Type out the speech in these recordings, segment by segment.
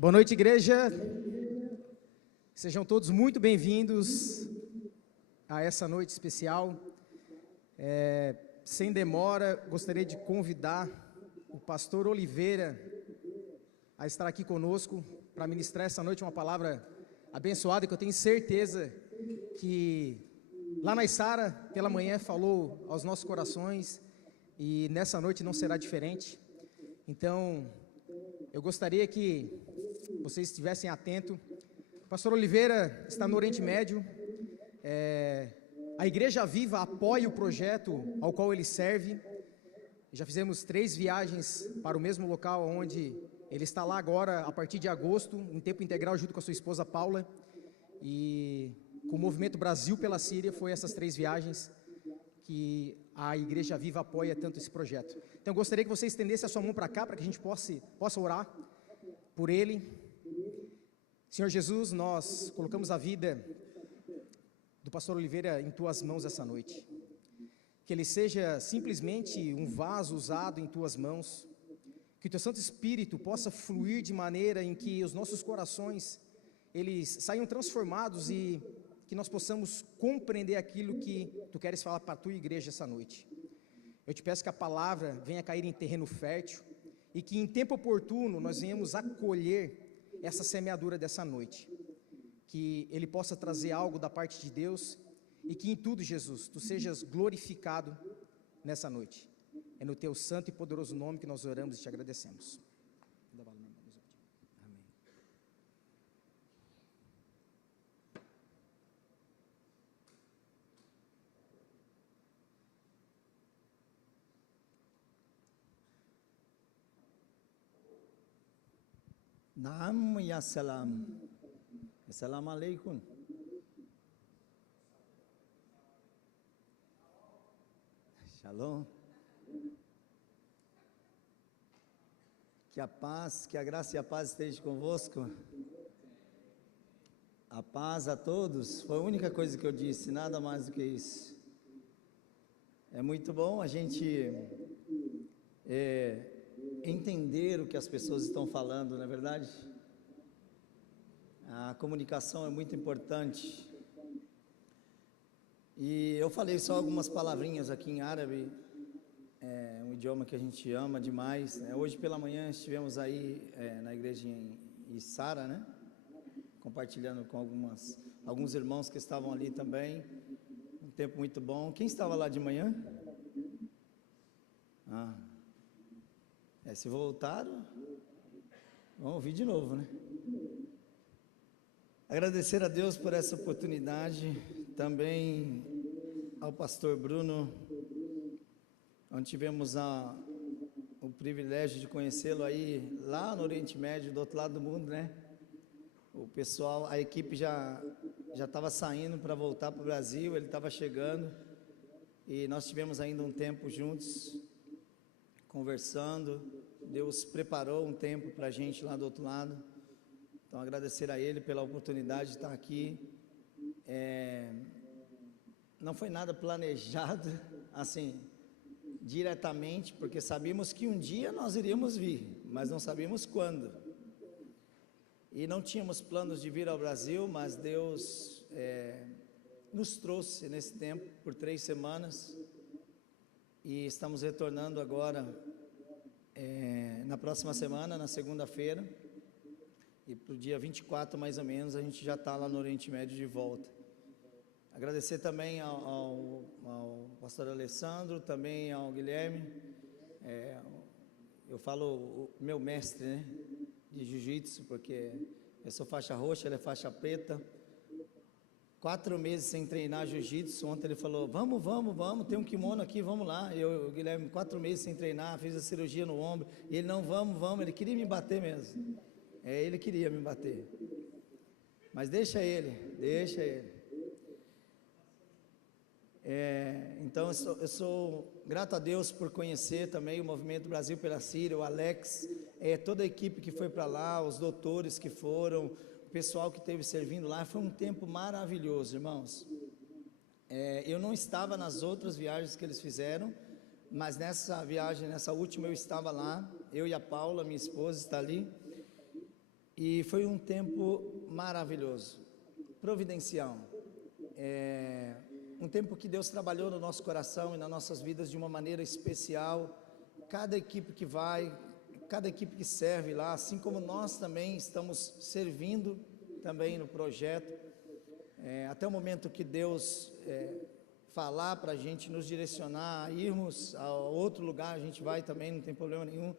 Boa noite, igreja. Sejam todos muito bem-vindos a essa noite especial. Sem demora, gostaria de convidar o pastor Oliveira a estar aqui conosco para ministrar essa noite uma palavra abençoada, que eu tenho certeza que lá na Isara, pela manhã, falou aos nossos corações, e nessa noite não será diferente. Então, eu gostaria que vocês estivessem atentos. O pastor Oliveira está no Oriente Médio. A Igreja Viva apoia o projeto ao qual ele serve. Já fizemos 3 viagens para o mesmo local onde ele está lá agora, a partir de agosto, em tempo integral, junto com a sua esposa Paula. E com o Movimento Brasil pela Síria, foi essas 3 viagens que a Igreja Viva apoia tanto esse projeto. Então, eu gostaria que você estendesse a sua mão para cá, para que a gente possa orar por ele. Senhor Jesus, nós colocamos a vida do pastor Oliveira em Tuas mãos essa noite. Que ele seja simplesmente um vaso usado em Tuas mãos. Que o Teu Santo Espírito possa fluir de maneira em que os nossos corações, eles saiam transformados e que nós possamos compreender aquilo que Tu queres falar para a Tua igreja essa noite. Eu te peço que a palavra venha cair em terreno fértil e que em tempo oportuno nós venhamos acolher essa semeadura dessa noite. Que Ele possa trazer algo da parte de Deus e que em tudo, Jesus, Tu sejas glorificado nessa noite. É no Teu santo e poderoso nome que nós oramos e Te agradecemos. Amém. Naam ya salam. Assalamu alaikum. Shalom. Que a paz, que a graça e a paz esteja convosco. A paz a todos. Foi a única coisa que eu disse, nada mais do que isso. É muito bom a gente entender o que as pessoas estão falando, não é verdade? A comunicação é muito importante. E eu falei só algumas palavrinhas aqui em árabe, um idioma que a gente ama demais, né? Hoje pela manhã estivemos aí na igreja em Isara, né? Compartilhando com alguns irmãos que estavam ali também. Um tempo muito bom. Quem estava lá de manhã? Se voltaram, vamos ouvir de novo, né? Agradecer a Deus por essa oportunidade, também ao pastor Bruno, onde tivemos o privilégio de conhecê-lo aí, lá no Oriente Médio, do outro lado do mundo, né? O pessoal, a equipe já estava saindo para voltar para o Brasil, ele estava chegando, e nós tivemos ainda um tempo juntos, conversando. Deus preparou um tempo para a gente lá do outro lado. Então, agradecer a Ele pela oportunidade de estar aqui. Não foi nada planejado, assim, diretamente, porque sabíamos que um dia nós iríamos vir, mas não sabíamos quando. E não tínhamos planos de vir ao Brasil, mas Deus nos trouxe nesse tempo por 3 semanas. E estamos retornando agora, na próxima semana, na segunda-feira. E para o dia 24, mais ou menos, a gente já está lá no Oriente Médio de volta. Agradecer também ao pastor Alessandro, também ao Guilherme. Eu falo o meu mestre, né, de jiu-jitsu, porque eu sou faixa roxa, ele é faixa preta. 4 meses sem treinar jiu-jitsu. Ontem ele falou, vamos, tem um kimono aqui, vamos lá. O Guilherme, 4 meses sem treinar, fiz a cirurgia no ombro. E ele, não, vamos, ele queria me bater mesmo. Ele queria me bater. Mas deixa ele. Então eu sou grato a Deus por conhecer também o Movimento Brasil pela Síria, o Alex, toda a equipe que foi para lá, os doutores que foram, o pessoal que esteve servindo lá. Foi um tempo maravilhoso, irmãos. Eu não estava nas outras viagens que eles fizeram, mas nessa viagem, nessa última, eu estava lá, eu e a Paula, minha esposa, está ali. E foi um tempo maravilhoso, providencial. Um tempo que Deus trabalhou no nosso coração e nas nossas vidas de uma maneira especial. Cada equipe que vai, cada equipe que serve lá, assim como nós também estamos servindo também no projeto, até o momento que Deus falar para a gente, nos direcionar a irmos a outro lugar, a gente vai também, não tem problema nenhum,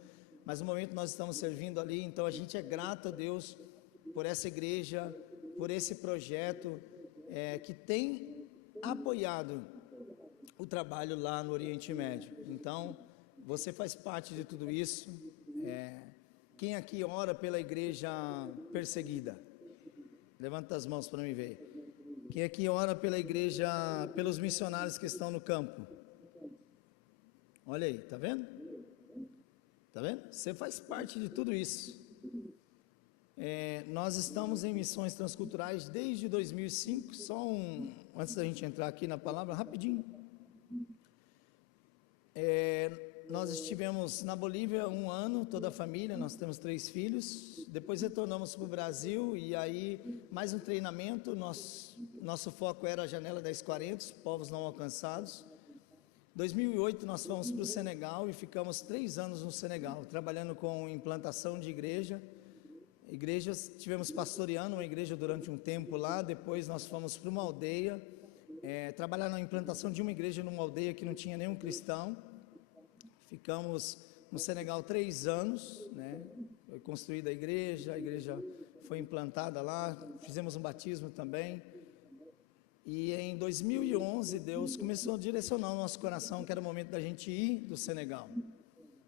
mas no momento nós estamos servindo ali, então a gente é grato a Deus por essa igreja, por esse projeto que tem apoiado o trabalho lá no Oriente Médio. Então, você faz parte de tudo isso. Quem aqui ora pela igreja perseguida? Levanta as mãos para mim ver. Quem aqui ora pela igreja, pelos missionários que estão no campo? Olha aí, tá vendo? Tá vendo? Você faz parte de tudo isso. Nós estamos em missões transculturais desde 2005, antes da gente entrar aqui na palavra, rapidinho. Nós estivemos na Bolívia 1 ano, toda a família, nós temos 3 filhos, depois retornamos para o Brasil, e aí mais um treinamento, nosso foco era a Janela 1040, os povos não alcançados. 2008 nós fomos para o Senegal e ficamos 3 anos no Senegal, trabalhando com implantação de igrejas, tivemos pastoreando uma igreja durante um tempo lá, depois nós fomos para uma aldeia, trabalhar na implantação de uma igreja numa aldeia que não tinha nenhum cristão. Ficamos no Senegal 3 anos, né? Foi construída a igreja foi implantada lá, fizemos um batismo também, e em 2011 Deus começou a direcionar o nosso coração, que era o momento da gente ir do Senegal,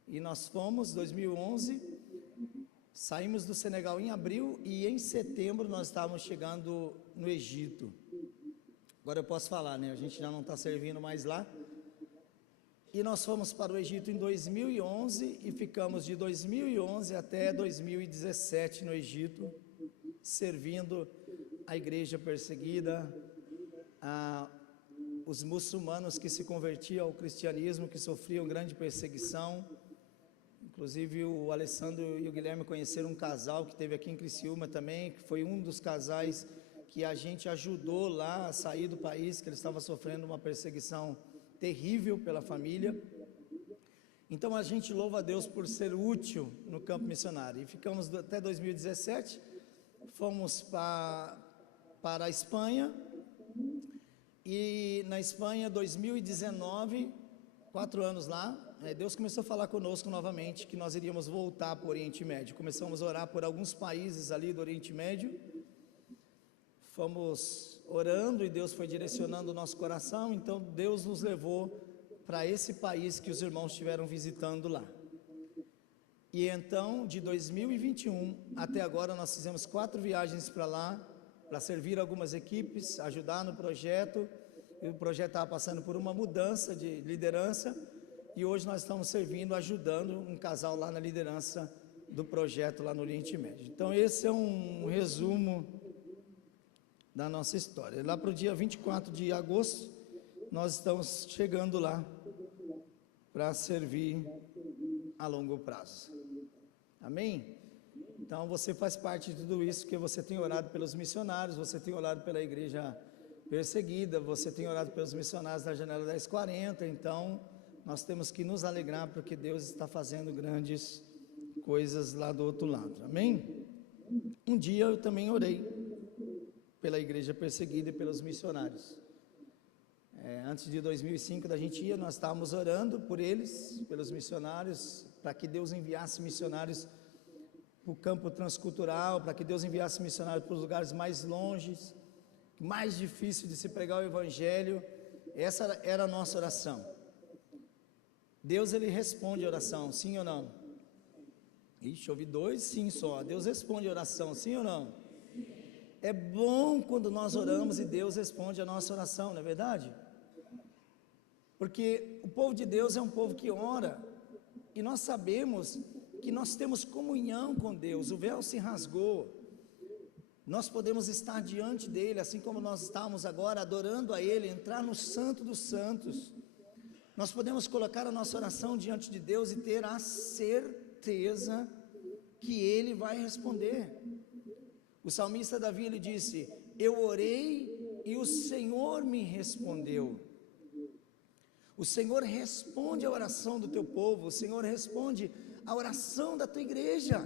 e nós fomos, 2011, saímos do Senegal em abril, e em setembro nós estávamos chegando no Egito. Agora eu posso falar, né? A gente já não está servindo mais lá. E nós fomos para o Egito em 2011 e ficamos de 2011 até 2017 no Egito, servindo a igreja perseguida, os muçulmanos que se convertiam ao cristianismo, que sofriam grande perseguição. Inclusive o Alessandro e o Guilherme conheceram um casal que teve aqui em Criciúma também, que foi um dos casais que a gente ajudou lá a sair do país, que ele estava sofrendo uma perseguição terrível pela família. Então a gente louva a Deus por ser útil no campo missionário, e ficamos até 2017, fomos para a Espanha, e na Espanha 2019, 4 anos lá, Deus começou a falar conosco novamente, que nós iríamos voltar para o Oriente Médio. Começamos a orar por alguns países ali do Oriente Médio, fomos orando e Deus foi direcionando o nosso coração, então Deus nos levou para esse país que os irmãos estiveram visitando lá. E então, de 2021 até agora, nós fizemos 4 viagens para lá, para servir algumas equipes, ajudar no projeto, e o projeto estava passando por uma mudança de liderança, e hoje nós estamos servindo, ajudando um casal lá na liderança do projeto lá no Oriente Médio. Então esse é um resumo da nossa história. Lá para o dia 24 de agosto, nós estamos chegando lá para servir a longo prazo. Amém? Então você faz parte de tudo isso, que você tem orado pelos missionários, você tem orado pela igreja perseguida, você tem orado pelos missionários da Janela 1040, então nós temos que nos alegrar porque Deus está fazendo grandes coisas lá do outro lado. Amém? Um dia eu também orei pela igreja perseguida e pelos missionários. Antes de 2005 da gente ir, nós estávamos orando por eles, pelos missionários, para que Deus enviasse missionários para o campo transcultural, para que Deus enviasse missionários para os lugares mais longes, mais difícil de se pregar o evangelho. Essa era a nossa oração. Deus, ele responde a oração, sim ou não? Ixi, ouvi 2 sim só. Deus responde a oração, sim ou não? É bom quando nós oramos e Deus responde a nossa oração, não é verdade? Porque o povo de Deus é um povo que ora, e nós sabemos que nós temos comunhão com Deus, o véu se rasgou, nós podemos estar diante dele, assim como nós estamos agora adorando a ele, entrar no Santo dos Santos. Nós podemos colocar a nossa oração diante de Deus e ter a certeza que ele vai responder. O salmista Davi, ele disse: eu orei e o Senhor me respondeu. O Senhor responde a oração do teu povo, o Senhor responde a oração da tua igreja.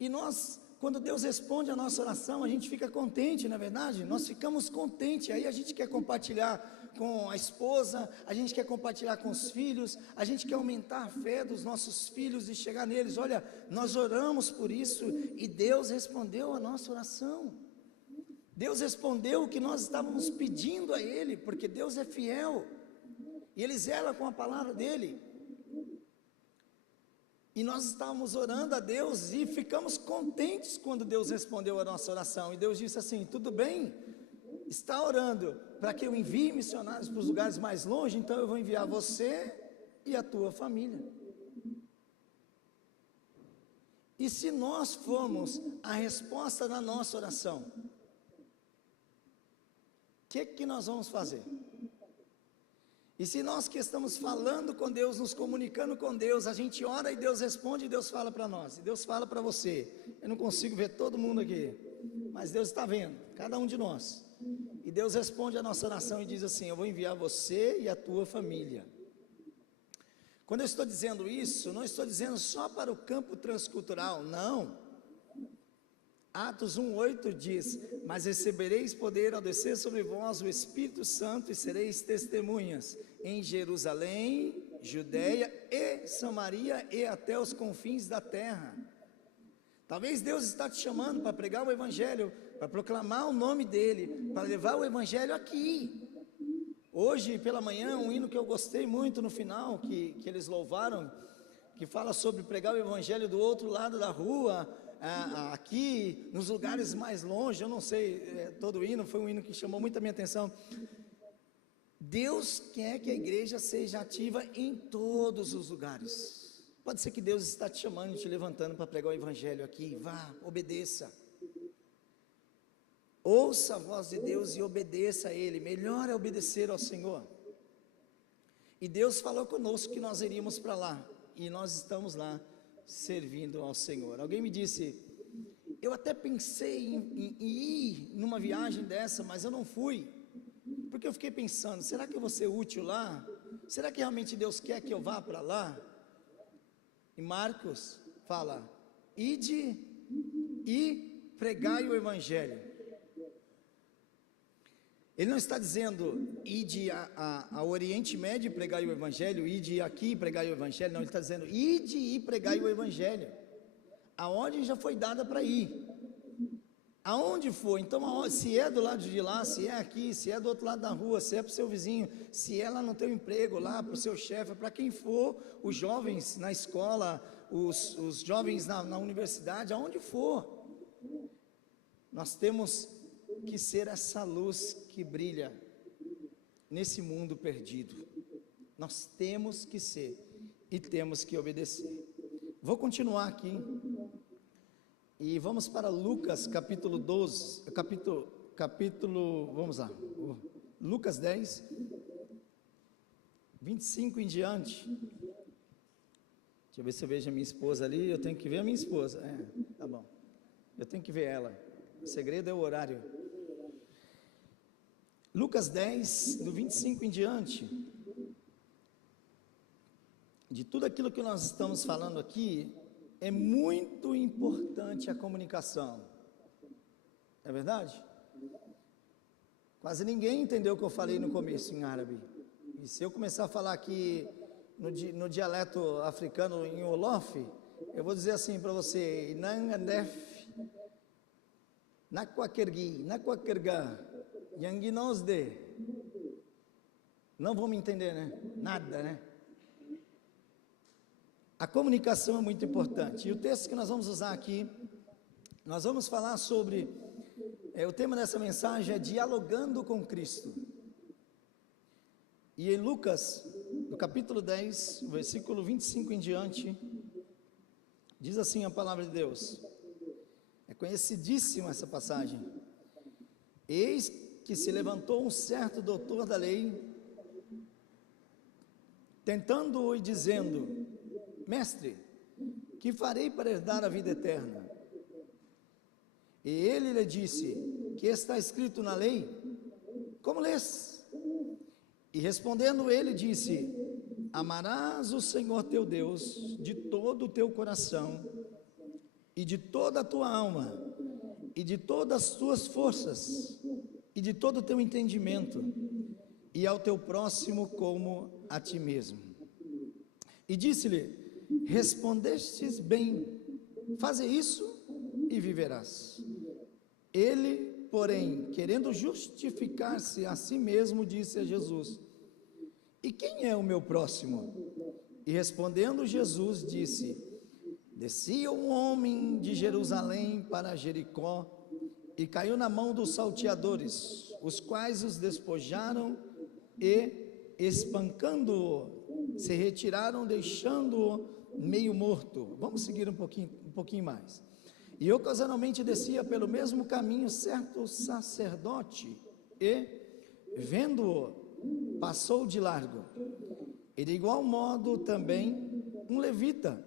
E nós, quando Deus responde a nossa oração, a gente fica contente, não é verdade? Nós ficamos contentes, aí a gente quer compartilhar com a esposa, a gente quer compartilhar com os filhos, a gente quer aumentar a fé dos nossos filhos e chegar neles. Olha, nós oramos por isso e Deus respondeu a nossa oração. Deus respondeu o que nós estávamos pedindo a Ele, porque Deus é fiel e Ele zela com a palavra dEle. E nós estávamos orando a Deus e ficamos contentes quando Deus respondeu a nossa oração. E Deus disse assim: tudo bem, está orando para que eu envie missionários para os lugares mais longe, então eu vou enviar você e a tua família. E se nós formos a resposta da nossa oração, o que nós vamos fazer? E se nós que estamos falando com Deus, nos comunicando com Deus, a gente ora e Deus responde e Deus fala para nós, e Deus fala para você. Eu não consigo ver todo mundo aqui, mas Deus está vendo, cada um de nós. E Deus responde a nossa oração e diz assim: eu vou enviar você e a tua família. Quando eu estou dizendo isso, não estou dizendo só para o campo transcultural, não. Atos 1:8 diz: mas recebereis poder ao descer sobre vós o Espírito Santo e sereis testemunhas em Jerusalém, Judeia e Samaria e até os confins da terra. Talvez Deus está te chamando para pregar o Evangelho, para proclamar o nome dEle, para levar o Evangelho aqui. Hoje pela manhã, um hino que eu gostei muito no final, que eles louvaram, que fala sobre pregar o Evangelho do outro lado da rua, aqui, nos lugares mais longe. Eu não sei, todo hino, foi um hino que chamou muito a minha atenção. Deus quer que a igreja seja ativa em todos os lugares. Pode ser que Deus está te chamando e te levantando para pregar o Evangelho aqui. Vá, obedeça. Ouça a voz de Deus e obedeça a Ele. Melhor é obedecer ao Senhor. E Deus falou conosco que nós iríamos para lá, e nós estamos lá servindo ao Senhor. Alguém me disse: eu até pensei em ir numa viagem dessa, mas eu não fui, porque eu fiquei pensando: será que eu vou ser útil lá? Será que realmente Deus quer que eu vá para lá? E Marcos fala: ide e pregai o Evangelho. Ele não está dizendo: ide ao Oriente Médio e pregai o Evangelho, ide aqui e pregai o Evangelho. Não, ele está dizendo: ide e pregai o Evangelho. A ordem já foi dada para ir. Aonde for, então, se é do lado de lá, se é aqui, se é do outro lado da rua, se é para o seu vizinho, se é lá no teu emprego, lá para o seu chefe, para quem for, os jovens na escola, os jovens na universidade, aonde for, nós temos que ser essa luz que brilha nesse mundo perdido. Nós temos que ser e temos que obedecer. Vou continuar aqui e vamos para Lucas capítulo 12, vamos lá, Lucas 10, 25 em diante. Deixa eu ver se eu vejo a minha esposa ali. Eu tenho que ver a minha esposa. Tá bom, eu tenho que ver ela. O segredo é o horário. Lucas 10, do 25 em diante. De tudo aquilo que nós estamos falando aqui, é muito importante a comunicação. É verdade? Quase ninguém entendeu o que eu falei no começo em árabe. E se eu começar a falar aqui no dialeto africano, em Wolof, eu vou dizer assim para você: Nangadef, Nakwakergi, Nakwakerga, Yanginosde. Não vão me entender, né? Nada, né? A comunicação é muito importante. E o texto que nós vamos usar aqui, nós vamos falar sobre, o tema dessa mensagem é dialogando com Cristo. E em Lucas, no capítulo 10, versículo 25 em diante, diz assim a palavra de Deus. É conhecidíssima essa passagem. Eis que se levantou um certo doutor da lei, tentando-o e dizendo: Mestre, que farei para herdar a vida eterna? E ele lhe disse: que está escrito na lei? Como lês? E respondendo ele disse: amarás o Senhor teu Deus de todo o teu coração, e de toda a tua alma, e de todas as tuas forças, e de todo o teu entendimento, e ao teu próximo como a ti mesmo. E disse-lhe: respondestes bem, faze isso e viverás. Ele, porém, querendo justificar-se a si mesmo, disse a Jesus: e quem é o meu próximo? E respondendo Jesus disse: descia um homem de Jerusalém para Jericó, e caiu na mão dos salteadores, os quais os despojaram e, espancando-o, se retiraram, deixando-o meio morto. Vamos seguir um pouquinho mais. E ocasionalmente descia pelo mesmo caminho certo sacerdote, e, vendo-o, passou de largo. E de igual modo também um levita,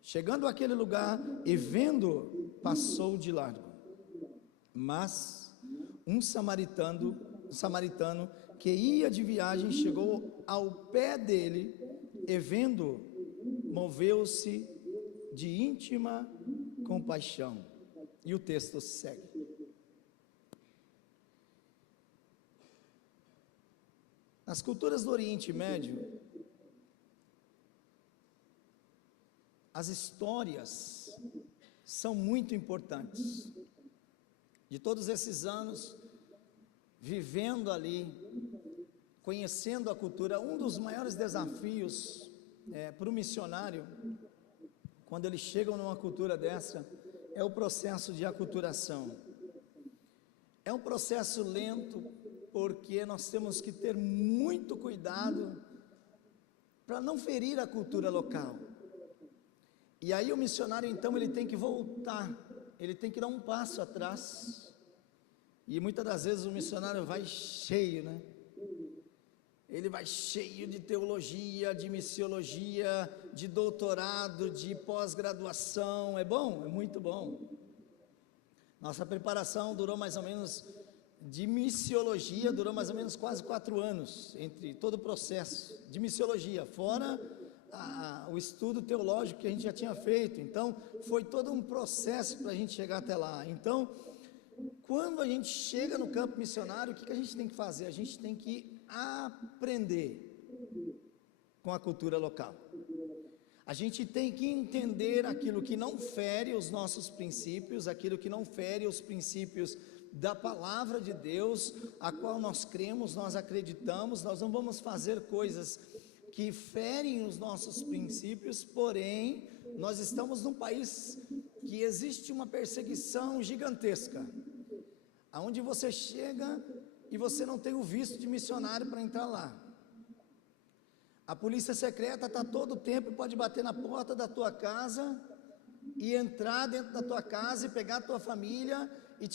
chegando àquele lugar e vendo, passou de largo. Mas um samaritano que ia de viagem chegou ao pé dele e vendo, moveu-se de íntima compaixão. E o texto segue. Nas culturas do Oriente Médio, as histórias são muito importantes. De todos esses anos, vivendo ali, conhecendo a cultura, um dos maiores desafios para o missionário, quando eles chegam numa cultura dessa, é o processo de aculturação. É um processo lento, porque nós temos que ter muito cuidado para não ferir a cultura local. E aí o missionário, então, ele tem que voltar, ele tem que dar um passo atrás, e muitas das vezes o missionário vai cheio, né? Ele vai cheio de teologia, de missiologia, de doutorado, de pós-graduação. É bom? É muito bom. Nossa preparação durou mais ou menos, de missiologia, durou mais ou menos quase 4 anos, entre todo o processo de missiologia, fora o estudo teológico que a gente já tinha feito. Então, foi todo um processo para a gente chegar até lá. Então, quando a gente chega no campo missionário, o que a gente tem que fazer? A gente tem que aprender com a cultura local. A gente tem que entender aquilo que não fere os nossos princípios, aquilo que não fere os princípios da palavra de Deus, a qual nós cremos, nós acreditamos. Nós não vamos fazer coisas que ferem os nossos princípios, porém, nós estamos num país que existe uma perseguição gigantesca, aonde você chega e você não tem o visto de missionário para entrar lá. A polícia secreta está todo o tempo, pode bater na porta da tua casa e entrar dentro da tua casa e pegar a tua família e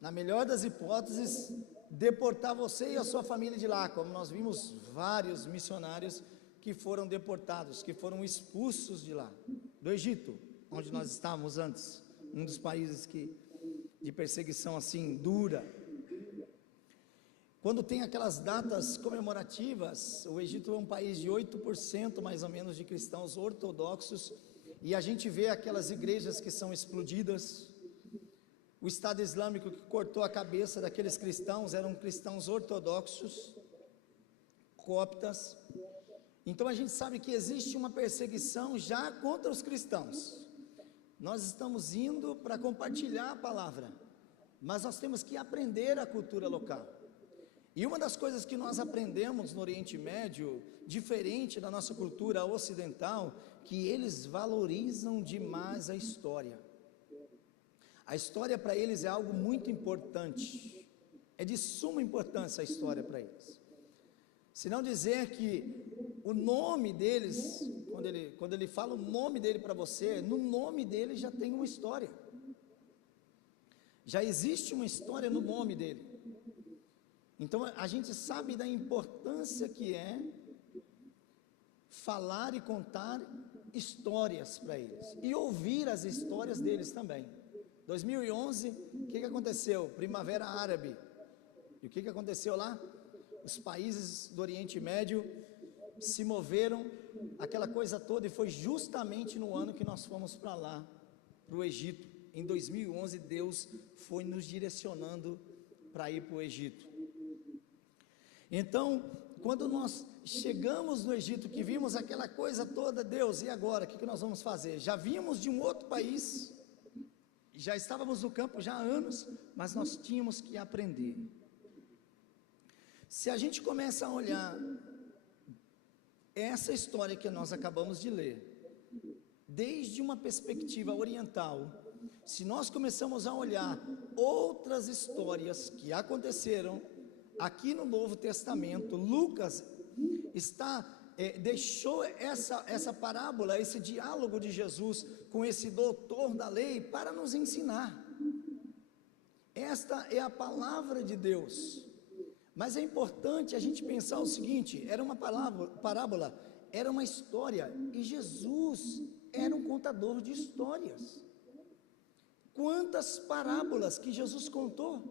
na melhor das hipóteses, deportar você e a sua família de lá, como nós vimos vários missionários que foram deportados, que foram expulsos de lá, do Egito, onde nós estávamos antes, um dos países de perseguição assim dura. Quando tem aquelas datas comemorativas, o Egito é um país de 8% mais ou menos de cristãos ortodoxos, e a gente vê aquelas igrejas que são explodidas. O Estado Islâmico que cortou a cabeça daqueles cristãos eram cristãos ortodoxos, coptas. Então a gente sabe que existe uma perseguição já contra os cristãos. Nós estamos indo para compartilhar a palavra, mas nós temos que aprender a cultura local. E uma das coisas que nós aprendemos no Oriente Médio, diferente da nossa cultura ocidental, que eles valorizam demais a história. A história para eles é algo muito importante, é de suma importância a história para eles. Se não dizer que o nome deles, quando ele fala o nome dele para você, no nome dele já tem uma história, já existe uma história no nome dele. Então a gente sabe da importância que é falar e contar histórias para eles, e ouvir as histórias deles também. 2011, o que aconteceu? Primavera Árabe. E o que aconteceu lá? Os países do Oriente Médio se moveram, aquela coisa toda, e foi justamente no ano que nós fomos para lá, para o Egito. Em 2011, Deus foi nos direcionando para ir para o Egito. Então, quando nós chegamos no Egito, que vimos aquela coisa toda, Deus, e agora, o que nós vamos fazer? Já vimos de um outro país, já estávamos no campo já há anos, mas nós tínhamos que aprender. Se a gente começa a olhar essa história que nós acabamos de ler, desde uma perspectiva oriental, se nós começamos a olhar outras histórias que aconteceram aqui no Novo Testamento, Lucas deixou essa parábola, esse diálogo de Jesus com esse doutor da lei para nos ensinar. Esta é a palavra de Deus. Mas é importante a gente pensar o seguinte: era uma parábola, era uma história, e Jesus era um contador de histórias. Quantas parábolas que Jesus contou?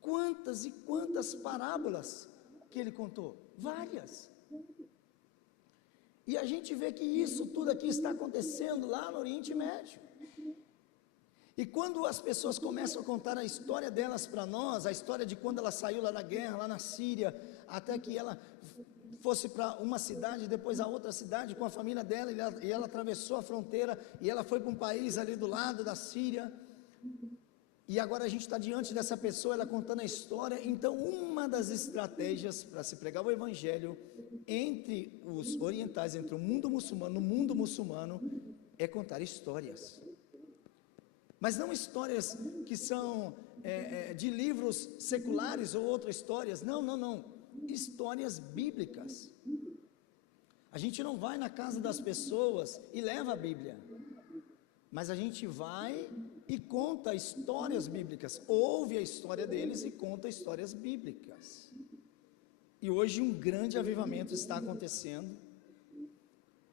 Quantas e quantas parábolas que ele contou? Várias. E a gente vê que isso tudo aqui está acontecendo lá no Oriente Médio. E quando as pessoas começam a contar a história delas para nós, a história de quando ela saiu lá da guerra, lá na Síria, até que ela fosse para uma cidade, depois a outra cidade com a família dela, e ela atravessou a fronteira, e ela foi para um país ali do lado da Síria, e agora a gente está diante dessa pessoa, ela contando a história. Então, uma das estratégias para se pregar o Evangelho entre os orientais, entre o mundo muçulmano, no mundo muçulmano, é contar histórias. Mas não histórias que são de livros seculares ou outras histórias, não, histórias bíblicas. A gente não vai na casa das pessoas e leva a Bíblia, mas a gente vai e conta histórias bíblicas, ouve a história deles e conta histórias bíblicas. E hoje um grande avivamento está acontecendo,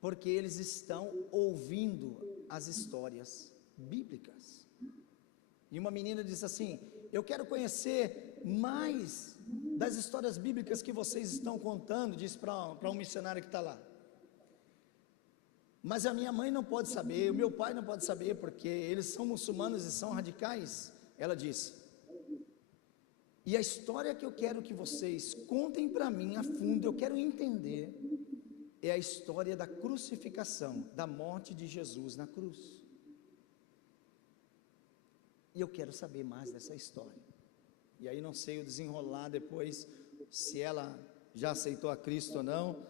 porque eles estão ouvindo as histórias bíblicas. E uma menina disse assim: eu quero conhecer mais das histórias bíblicas que vocês estão contando, disse para um missionário que está lá. Mas a minha mãe não pode saber, o meu pai não pode saber, porque eles são muçulmanos e são radicais. Ela disse: e a história que eu quero que vocês contem para mim a fundo, eu quero entender, é a história da crucificação, da morte de Jesus na cruz. E eu quero saber mais dessa história. E aí não sei o desenrolar depois, se ela já aceitou a Cristo ou não,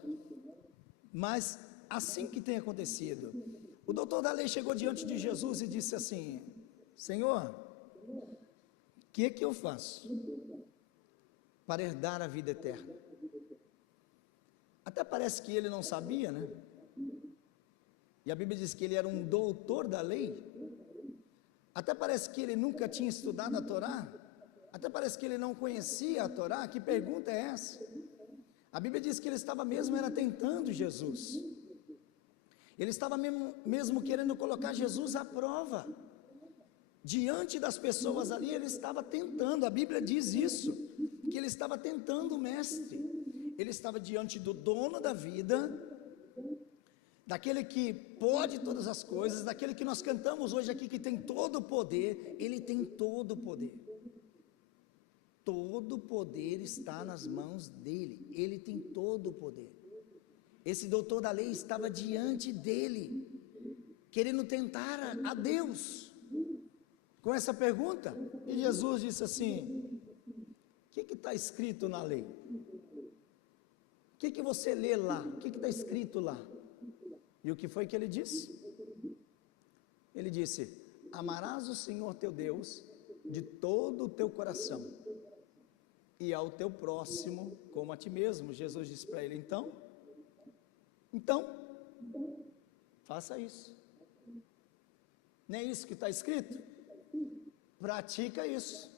mas assim que tem acontecido, o doutor da lei chegou diante de Jesus e disse assim: Senhor, o que eu faço para herdar a vida eterna? Até parece que ele não sabia, né? E a Bíblia diz que ele era um doutor da lei. Até parece que ele nunca tinha estudado a Torá, até parece que ele não conhecia a Torá. Que pergunta é essa? A Bíblia diz que ele estava mesmo tentando Jesus, ele estava mesmo querendo colocar Jesus à prova, diante das pessoas ali, ele estava tentando, a Bíblia diz isso, que ele estava tentando o mestre, ele estava diante do dono da vida, daquele que pode todas as coisas, daquele que nós cantamos hoje aqui, que tem todo o poder. Ele tem todo o poder, todo o poder está nas mãos dele, ele tem todo o poder. Esse doutor da lei estava diante dele, querendo tentar a Deus, com essa pergunta, e Jesus disse assim: o que está escrito na lei? O que você lê lá? O que está escrito lá? E o que foi que ele disse? Ele disse: amarás o Senhor teu Deus de todo o teu coração, e ao teu próximo como a ti mesmo. Jesus disse para ele: então, faça isso. Não é isso que está escrito? Pratica isso.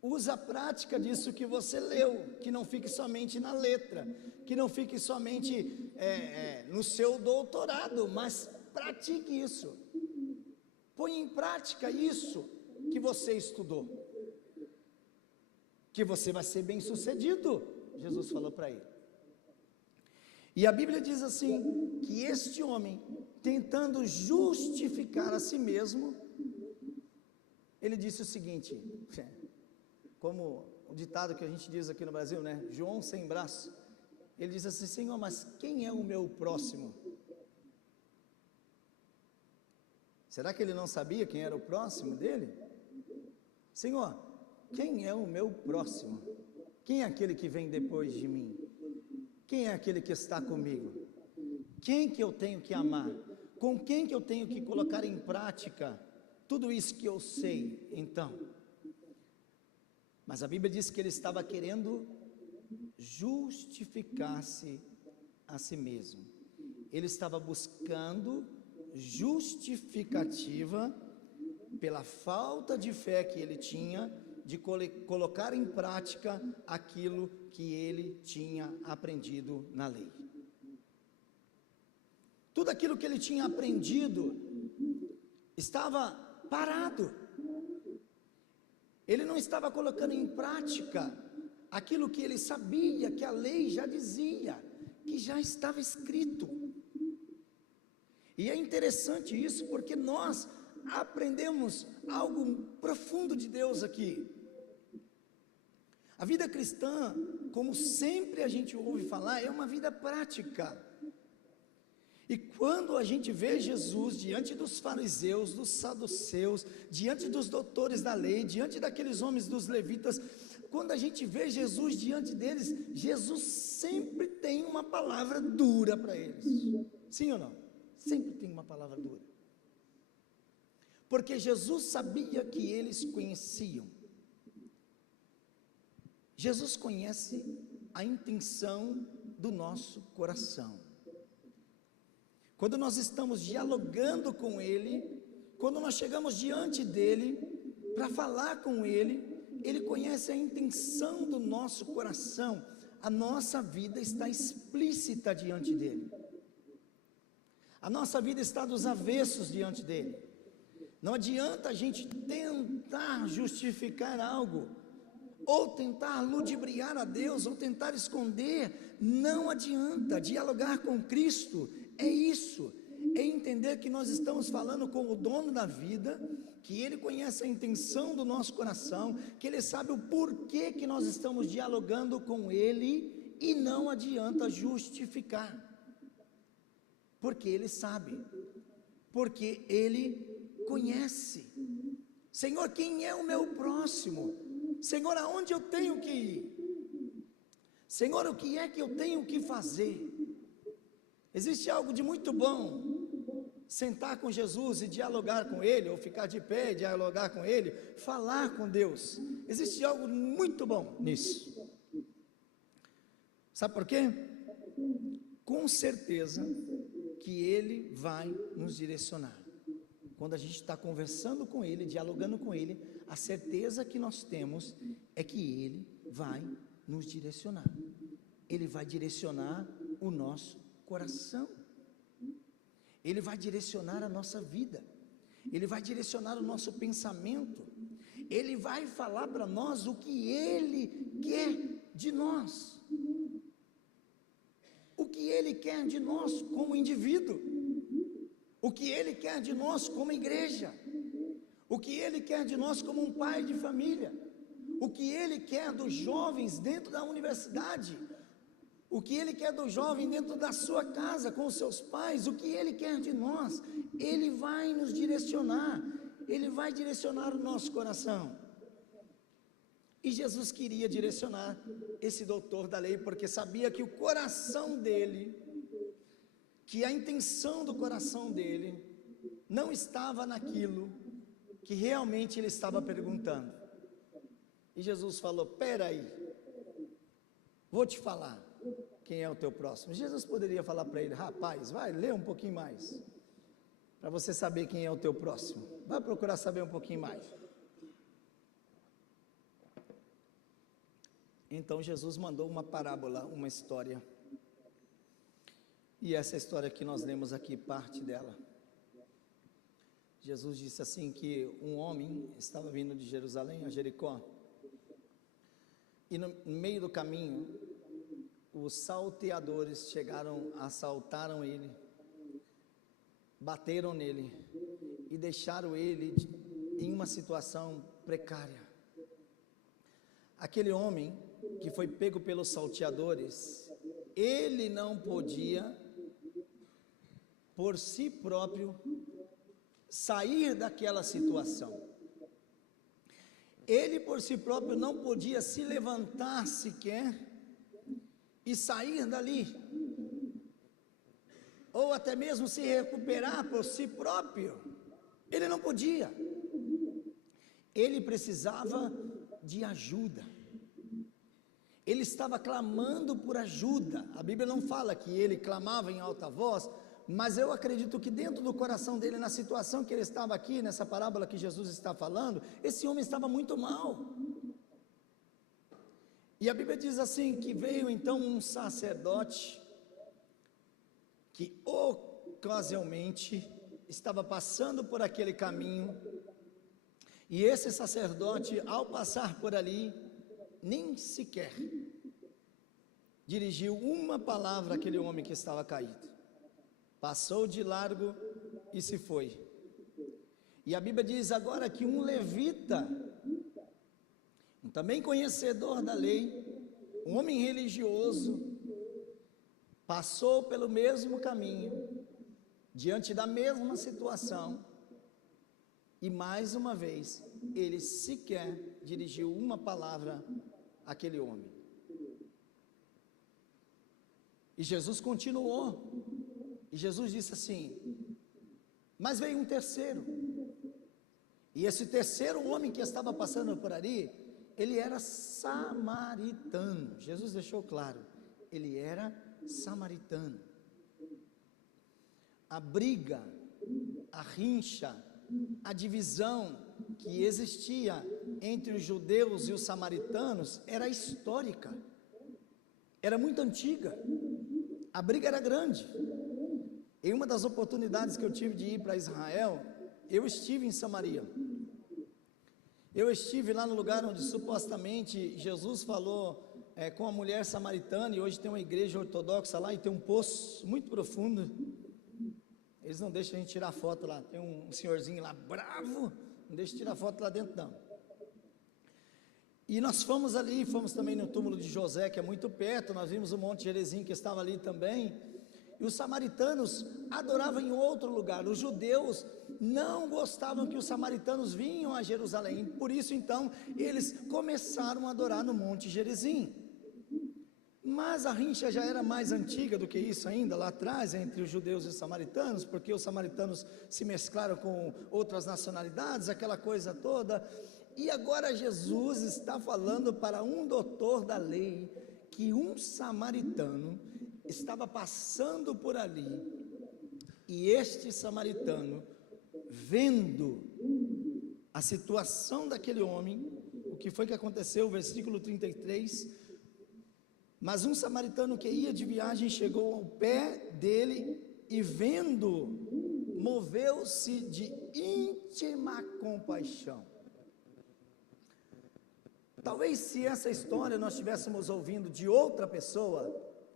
Usa a prática disso que você leu, que não fique somente na letra, que não fique somente no seu doutorado, mas pratique isso. põe em prática isso que você estudou, que você vai ser bem sucedido, Jesus falou para ele. E a Bíblia diz assim, que este homem, tentando justificar a si mesmo, ele disse o seguinte, como o ditado que a gente diz aqui no Brasil, né? João sem braço. Ele diz assim, Senhor, mas quem é o meu próximo? Será que ele não sabia quem era o próximo dele? Senhor, quem é o meu próximo? Quem é aquele que vem depois de mim? Quem é aquele que está comigo? Quem que eu tenho que amar? Com quem que eu tenho que colocar em prática tudo isso que eu sei, então? Mas a Bíblia diz que ele estava querendo justificar-se a si mesmo. Ele estava buscando justificativa pela falta de fé que ele tinha de colocar em prática aquilo que ele tinha aprendido na lei. Tudo aquilo que ele tinha aprendido estava parado. Ele não estava colocando em prática aquilo que ele sabia, que a lei já dizia, que já estava escrito. E é interessante isso, porque nós aprendemos algo profundo de Deus aqui. A vida cristã, como sempre a gente ouve falar, é uma vida prática. E quando a gente vê Jesus diante dos fariseus, dos saduceus, diante dos doutores da lei, diante daqueles homens dos levitas, quando a gente vê Jesus diante deles, Jesus sempre tem uma palavra dura para eles. Sim ou não? Sempre tem uma palavra dura. Porque Jesus sabia que eles conheciam. Jesus conhece a intenção do nosso coração. Quando nós estamos dialogando com Ele, quando nós chegamos diante dEle, para falar com Ele, Ele conhece a intenção do nosso coração, a nossa vida está explícita diante dEle, a nossa vida está dos avessos diante dEle. Não adianta a gente tentar justificar algo, ou tentar ludibriar a Deus, ou tentar esconder, não adianta. Dialogar com Cristo é isso, é entender que nós estamos falando com o dono da vida, que Ele conhece a intenção do nosso coração, que Ele sabe o porquê que nós estamos dialogando com Ele, e não adianta justificar, porque Ele sabe, porque Ele conhece. Senhor, quem é o meu próximo? Senhor, aonde eu tenho que ir? Senhor, o que é que eu tenho que fazer? Existe algo de muito bom, sentar com Jesus e dialogar com Ele, ou ficar de pé e dialogar com Ele, falar com Deus. Existe algo muito bom nisso. Sabe por quê? Com certeza que Ele vai nos direcionar. Quando a gente está conversando com Ele, dialogando com Ele, a certeza que nós temos é que Ele vai nos direcionar. Ele vai direcionar o nosso coração. Ele vai direcionar a nossa vida. Ele vai direcionar o nosso pensamento. Ele vai falar para nós o que Ele quer de nós. O que Ele quer de nós como indivíduo. O que Ele quer de nós como igreja. O que Ele quer de nós como um pai de família. O que Ele quer dos jovens dentro da universidade. O que Ele quer do jovem dentro da sua casa, com os seus pais. O que Ele quer de nós, Ele vai nos direcionar. Ele vai direcionar o nosso coração. E Jesus queria direcionar esse doutor da lei, porque sabia que o coração dele, que a intenção do coração dele, não estava naquilo que realmente ele estava perguntando. E Jesus falou: peraí, vou te falar quem é o teu próximo. Jesus poderia falar para ele: rapaz, vai ler um pouquinho mais, para você saber quem é o teu próximo, vai procurar saber um pouquinho mais. Então Jesus mandou uma parábola, uma história, e essa história que nós lemos aqui, parte dela. Jesus disse assim que um homem estava vindo de Jerusalém a Jericó, e no meio do caminho, os salteadores chegaram, assaltaram ele, bateram nele e deixaram ele em uma situação precária. Aquele homem que foi pego pelos salteadores, ele não podia, por si próprio, sair daquela situação. Ele por si próprio não podia se levantar sequer e sair dali, ou até mesmo se recuperar por si próprio. Ele não podia. Ele precisava de ajuda. Ele estava clamando por ajuda. A Bíblia não fala que ele clamava em alta voz, mas eu acredito que dentro do coração dele, na situação que ele estava aqui, nessa parábola que Jesus está falando, esse homem estava muito mal. E a Bíblia diz assim, que veio então um sacerdote, que ocasionalmente estava passando por aquele caminho, e esse sacerdote, ao passar por ali, nem sequer dirigiu uma palavra àquele homem que estava caído, passou de largo e se foi. E a Bíblia diz agora que um levita, também conhecedor da lei, um homem religioso, passou pelo mesmo caminho, diante da mesma situação, e mais uma vez, ele sequer dirigiu uma palavra àquele homem. E Jesus continuou, e Jesus disse assim, mas veio um terceiro, e esse terceiro homem que estava passando por ali, ele era samaritano. Jesus deixou claro, ele era samaritano. A briga, a rincha, a divisão que existia entre os judeus e os samaritanos era histórica, era muito antiga, a briga era grande. Em uma das oportunidades que eu tive de ir para Israel, eu estive em Samaria. Eu estive lá no lugar onde supostamente Jesus falou com a mulher samaritana, e hoje tem uma igreja ortodoxa lá, e tem um poço muito profundo. Eles não deixam a gente tirar foto lá, tem um senhorzinho lá bravo, não deixa tirar foto lá dentro não. E nós fomos ali, fomos também no túmulo de José, que é muito perto, nós vimos o Monte Gerizim que estava ali também, e os samaritanos adoravam em outro lugar. Os judeus não gostavam que os samaritanos vinham a Jerusalém, por isso então eles começaram a adorar no Monte Gerizim. Mas a rincha já era mais antiga do que isso ainda, lá atrás, entre os judeus e os samaritanos, porque os samaritanos se mesclaram com outras nacionalidades, aquela coisa toda. E agora Jesus está falando para um doutor da lei, que um samaritano estava passando por ali, e este samaritano, vendo a situação daquele homem, o que foi que aconteceu, versículo 33, mas um samaritano que ia de viagem chegou ao pé dele e vendo, moveu-se de íntima compaixão. Talvez se essa história nós estivéssemos ouvindo de outra pessoa,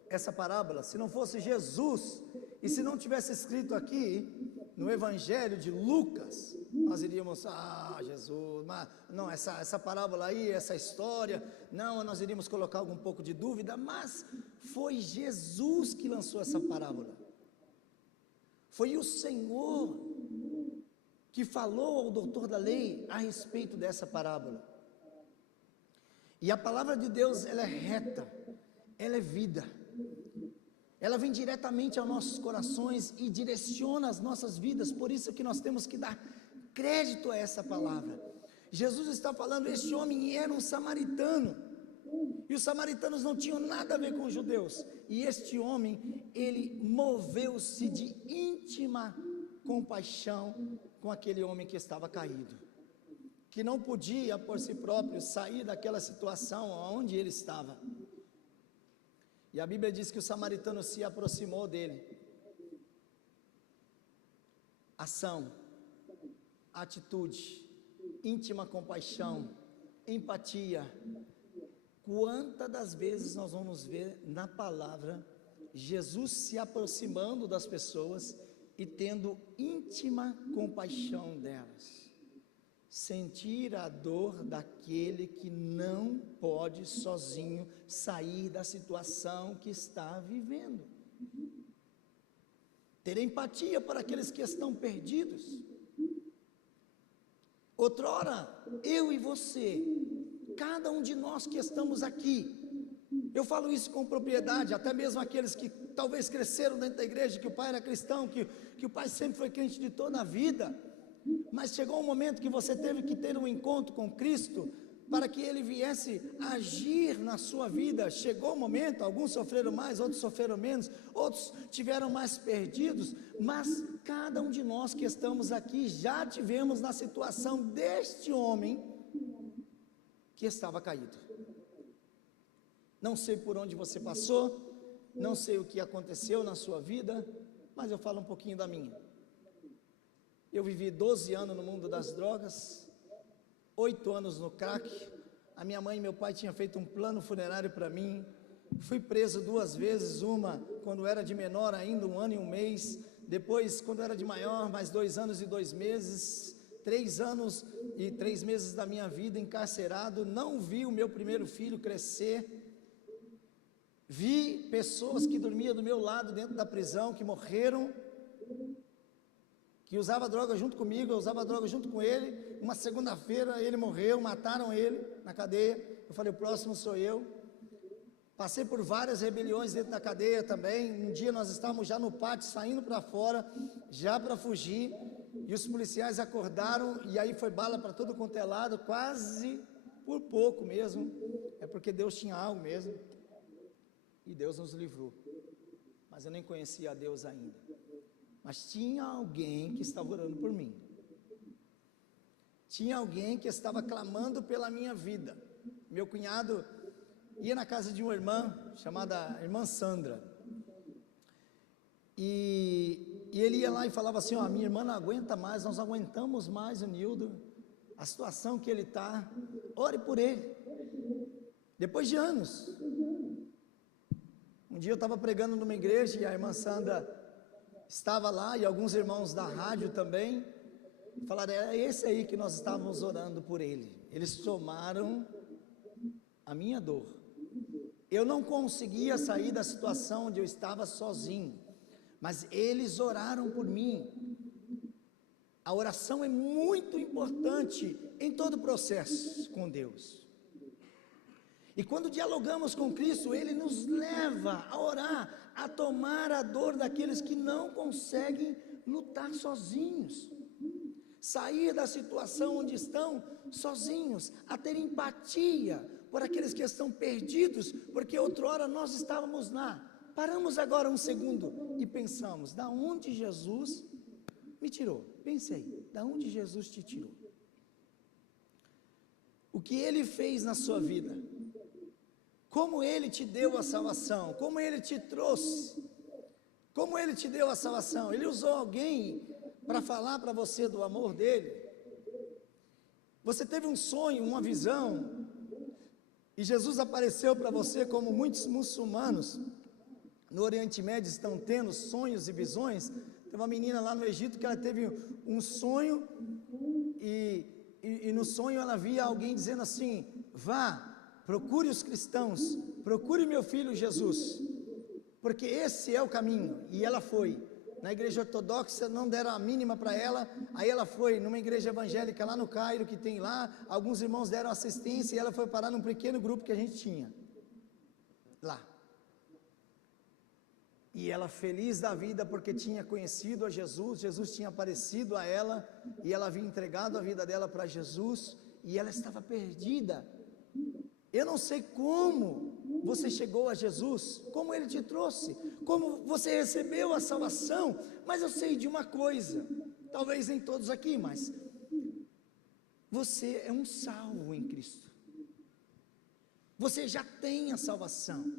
essa parábola, se não fosse Jesus, e se não tivesse escrito aqui, no Evangelho de Lucas, nós iríamos, Jesus, mas não, essa parábola aí, essa história, não, nós iríamos colocar algum pouco de dúvida, mas foi Jesus que lançou essa parábola, foi o Senhor que falou ao doutor da lei a respeito dessa parábola. E a palavra de Deus, ela é reta, ela é vida, ela vem diretamente aos nossos corações e direciona as nossas vidas, por isso que nós temos que dar crédito a essa palavra. Jesus está falando, este homem era um samaritano, e os samaritanos não tinham nada a ver com os judeus, e este homem, ele moveu-se de íntima compaixão com aquele homem que estava caído, que não podia por si próprio sair daquela situação onde ele estava. E a Bíblia diz que o samaritano se aproximou dele. Ação. atitude, íntima compaixão, empatia. Quantas das vezes nós vamos ver na palavra Jesus se aproximando das pessoas e tendo íntima compaixão delas, sentir a dor daquele que não pode sozinho sair da situação que está vivendo, ter empatia para aqueles que estão perdidos. Outrora, eu e você, cada um de nós que estamos aqui, eu falo isso com propriedade, até mesmo aqueles que talvez cresceram dentro da igreja, que o pai era cristão, que o pai sempre foi crente de toda a vida, mas chegou um momento que você teve que ter um encontro com Cristo, para que Ele viesse agir na sua vida. Chegou o momento, alguns sofreram mais, outros sofreram menos, outros tiveram mais perdidos, mas cada um de nós que estamos aqui, já tivemos na situação deste homem, que estava caído. Não sei por onde você passou, não sei o que aconteceu na sua vida, mas eu falo um pouquinho da minha. Eu vivi 12 anos no mundo das drogas, 8 anos no crack. A minha mãe e meu pai tinham feito um plano funerário para mim. Fui preso 2 vezes, uma quando era de menor ainda, 1 ano e 1 mês, depois quando era de maior, mais 2 anos e 2 meses, 3 anos e 3 meses da minha vida encarcerado. Não vi o meu primeiro filho crescer. Vi pessoas que dormiam do meu lado dentro da prisão, que morreram, que usava droga junto comigo, eu usava droga junto com ele. Uma segunda-feira ele morreu, mataram ele na cadeia. Eu falei, o próximo sou eu. Passei por várias rebeliões dentro da cadeia também. Um dia nós estávamos já no pátio, saindo para fora, já para fugir, e os policiais acordaram, e aí foi bala para todo quanto é lado, quase por pouco mesmo, é porque Deus tinha algo mesmo, e Deus nos livrou, mas eu nem conhecia a Deus ainda, mas tinha alguém que estava orando por mim, tinha alguém que estava clamando pela minha vida. Meu cunhado ia na casa de uma irmã, chamada irmã Sandra, e ele ia lá e falava assim, ó, minha irmã não aguenta mais, nós não aguentamos mais o Nildo, a situação que ele está, ore por ele. Depois de anos, um dia eu estava pregando numa igreja e a irmã Sandra estava lá, e alguns irmãos da rádio também, falaram, é esse aí que nós estávamos orando por ele. Eles somaram a minha dor. Eu não conseguia sair da situação onde eu estava sozinho, mas eles oraram por mim. A oração é muito importante em todo o processo com Deus. E quando dialogamos com Cristo, Ele nos leva a orar, a tomar a dor daqueles que não conseguem lutar sozinhos, sair da situação onde estão sozinhos, a ter empatia por aqueles que estão perdidos, porque outrora nós estávamos lá. Paramos agora um segundo e pensamos, da onde Jesus me tirou? Pense aí, da onde Jesus te tirou? O que Ele fez na sua vida? Como Ele te deu a salvação? Como Ele te trouxe? Como Ele te deu a salvação? Ele usou alguém para falar para você do amor dEle? Você teve um sonho, uma visão, e Jesus apareceu para você, como muitos muçulmanos no Oriente Médio estão tendo sonhos e visões. Tem uma menina lá no Egito que ela teve um sonho, e no sonho ela via alguém dizendo assim, vá, procure os cristãos, procure meu filho Jesus, porque esse é o caminho. E ela foi. Na igreja ortodoxa não deram a mínima para ela, aí ela foi numa igreja evangélica lá no Cairo, que tem lá, alguns irmãos deram assistência, e ela foi parar num pequeno grupo que a gente tinha, lá. E ela feliz da vida, porque tinha conhecido a Jesus, Jesus tinha aparecido a ela, e ela havia entregado a vida dela para Jesus, e ela estava perdida. Eu não sei como você chegou a Jesus, como Ele te trouxe, como você recebeu a salvação, mas eu sei de uma coisa, talvez nem todos aqui, mas você é um salvo em Cristo, você já tem a salvação.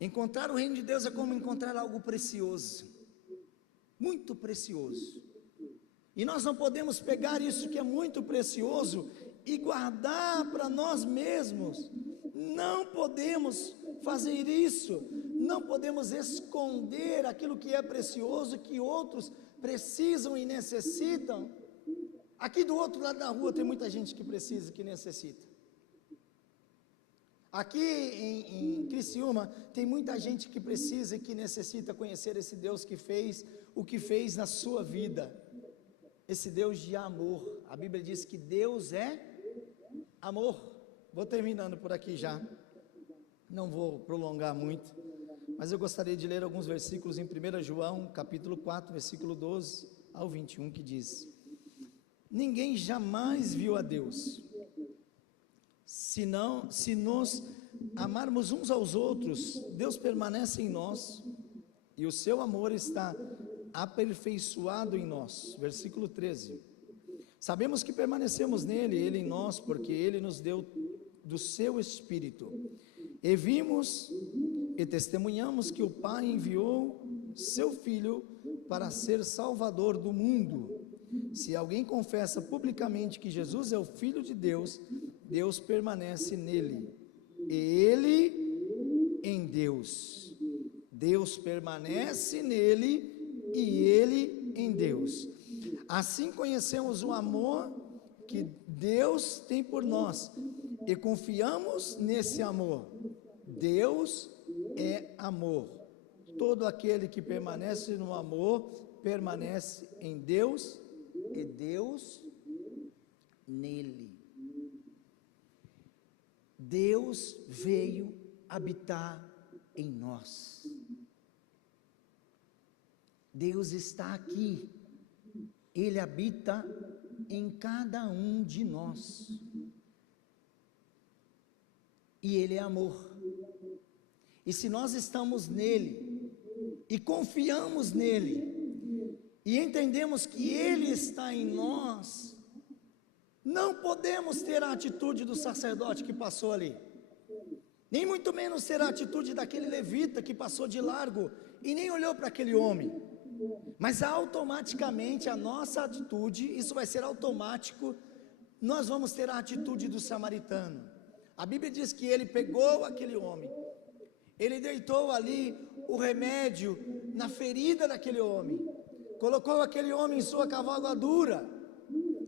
Encontrar o reino de Deus é como encontrar algo precioso, muito precioso. E nós não podemos pegar isso que é muito precioso e guardar para nós mesmos. Não podemos fazer isso. Não podemos esconder aquilo que é precioso, que outros precisam e necessitam. Aqui do outro lado da rua tem muita gente que precisa e que necessita. Aqui em Criciúma tem muita gente que precisa e que necessita conhecer esse Deus que fez o que fez na sua vida. Esse Deus de amor. A Bíblia diz que Deus é amor. Vou terminando por aqui já. Não vou prolongar muito, mas eu gostaria de ler alguns versículos em 1 João, capítulo 4, versículo 12 ao 21, que diz: ninguém jamais viu a Deus. Se nos amarmos uns aos outros, Deus permanece em nós, e o seu amor está aperfeiçoado em nós. Versículo 13. Sabemos que permanecemos nele, ele em nós, porque ele nos deu do seu Espírito. E vimos e testemunhamos que o Pai enviou seu Filho para ser Salvador do mundo. Se alguém confessa publicamente que Jesus é o Filho de Deus, Deus permanece nele, e ele em Deus. Deus permanece nele e ele em Deus. Assim conhecemos o amor que Deus tem por nós e confiamos nesse amor. Deus é amor. Todo aquele que permanece no amor permanece em Deus e Deus nele. Deus veio habitar em nós. Deus está aqui. Ele habita em cada um de nós. E Ele é amor. E se nós estamos nele, e confiamos nele, e entendemos que Ele está em nós, não podemos ter a atitude do sacerdote que passou ali, nem muito menos ter a atitude daquele levita que passou de largo e nem olhou para aquele homem, mas automaticamente a nossa atitude, isso vai ser automático, nós vamos ter a atitude do samaritano. A Bíblia diz que ele pegou aquele homem, ele deitou ali o remédio na ferida daquele homem, colocou aquele homem em sua cavalgadura.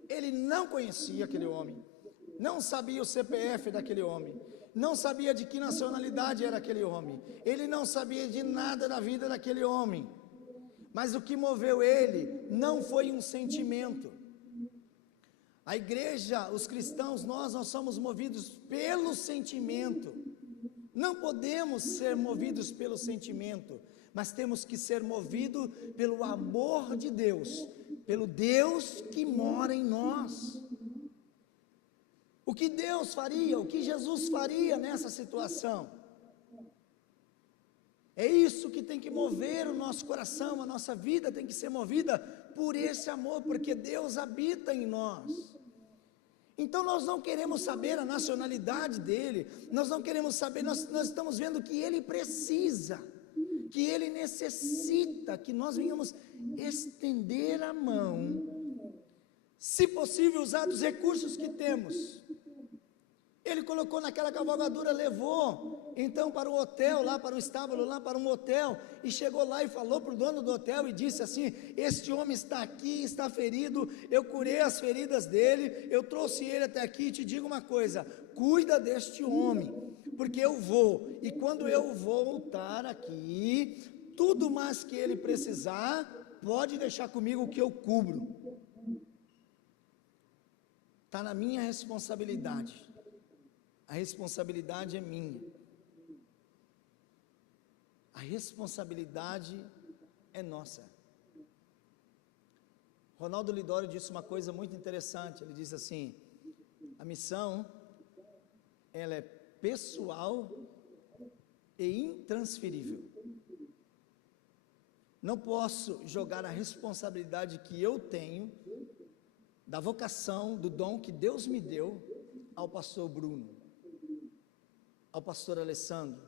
Ele não conhecia aquele homem, não sabia o CPF daquele homem, não sabia de que nacionalidade era aquele homem, ele não sabia de nada da vida daquele homem, mas o que moveu ele não foi um sentimento. A igreja, os cristãos, nós somos movidos pelo sentimento. Não podemos ser movidos pelo sentimento, mas temos que ser movidos pelo amor de Deus, pelo Deus que mora em nós. O que Deus faria, o que Jesus faria nessa situação? É isso que tem que mover o nosso coração, a nossa vida tem que ser movida por esse amor, porque Deus habita em nós. Então nós não queremos saber a nacionalidade dele, nós não queremos saber, nós estamos vendo que ele precisa, que ele necessita, que nós venhamos estender a mão, se possível usar dos recursos que temos. Ele colocou naquela cavalgadura, levou então para o hotel, lá para o estábulo, lá para um hotel, e chegou lá e falou para o dono do hotel e disse assim: este homem está aqui, está ferido, eu curei as feridas dele, eu trouxe ele até aqui, e te digo uma coisa, cuida deste homem, porque eu vou, e quando eu voltar aqui, tudo mais que ele precisar, pode deixar comigo que eu cubro, está na minha responsabilidade. A responsabilidade é minha. A responsabilidade é nossa. Ronaldo Lidório disse uma coisa muito interessante. Ele diz assim: a missão, ela é pessoal e intransferível. Não posso jogar a responsabilidade que eu tenho, da vocação, do dom que Deus me deu, ao pastor Bruno, ao pastor Alessandro,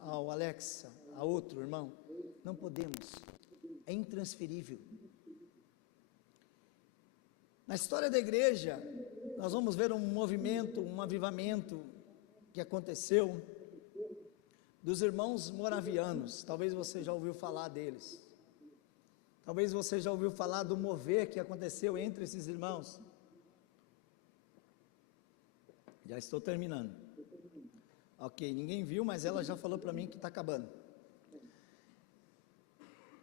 ao Alexa, a outro irmão. Não podemos, é intransferível. Na história da igreja, nós vamos ver um movimento, um avivamento que aconteceu dos irmãos moravianos. Talvez você já ouviu falar deles. Talvez você já ouviu falar do mover que aconteceu entre esses irmãos. Já estou terminando. Ok, ninguém viu, mas ela já falou para mim que está acabando.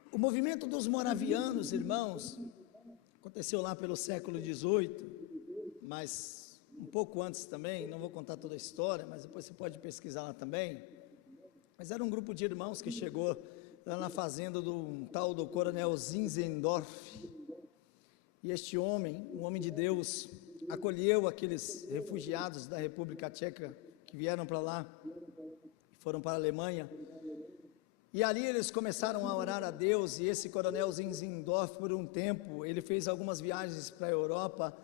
O movimento dos moravianos, irmãos, aconteceu lá pelo século XVIII, mas um pouco antes também, não vou contar toda a história, mas depois você pode pesquisar lá também. Mas era um grupo de irmãos que chegou lá na fazenda do tal do coronel Zinzendorf, e este homem, um homem de Deus, acolheu aqueles refugiados da República Tcheca que vieram para lá, foram para a Alemanha, e ali eles começaram a orar a Deus. E esse coronel Zinzendorf, por um tempo, ele fez algumas viagens para a Europa,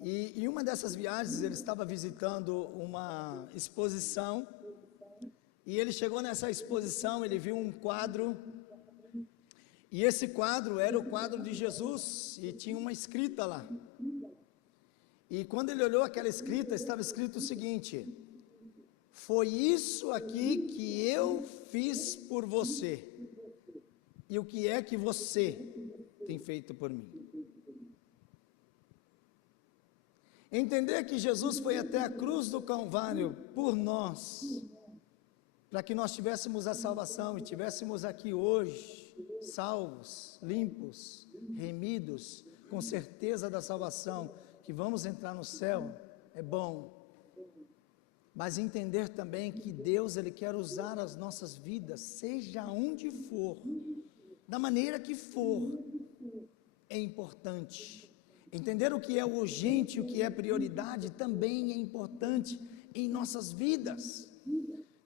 e em uma dessas viagens ele estava visitando uma exposição, e ele chegou nessa exposição, ele viu um quadro, e esse quadro era o quadro de Jesus, e tinha uma escrita lá, e quando ele olhou aquela escrita, estava escrito o seguinte: foi isso aqui que eu fiz por você, e o que é que você tem feito por mim? Entender que Jesus foi até a cruz do Calvário por nós, para que nós tivéssemos a salvação e tivéssemos aqui hoje, salvos, limpos, remidos, com certeza da salvação, que vamos entrar no céu, é bom. Mas entender também que Deus, Ele quer usar as nossas vidas, seja onde for, da maneira que for, é importante. Entender o que é urgente, o que é prioridade, também é importante em nossas vidas.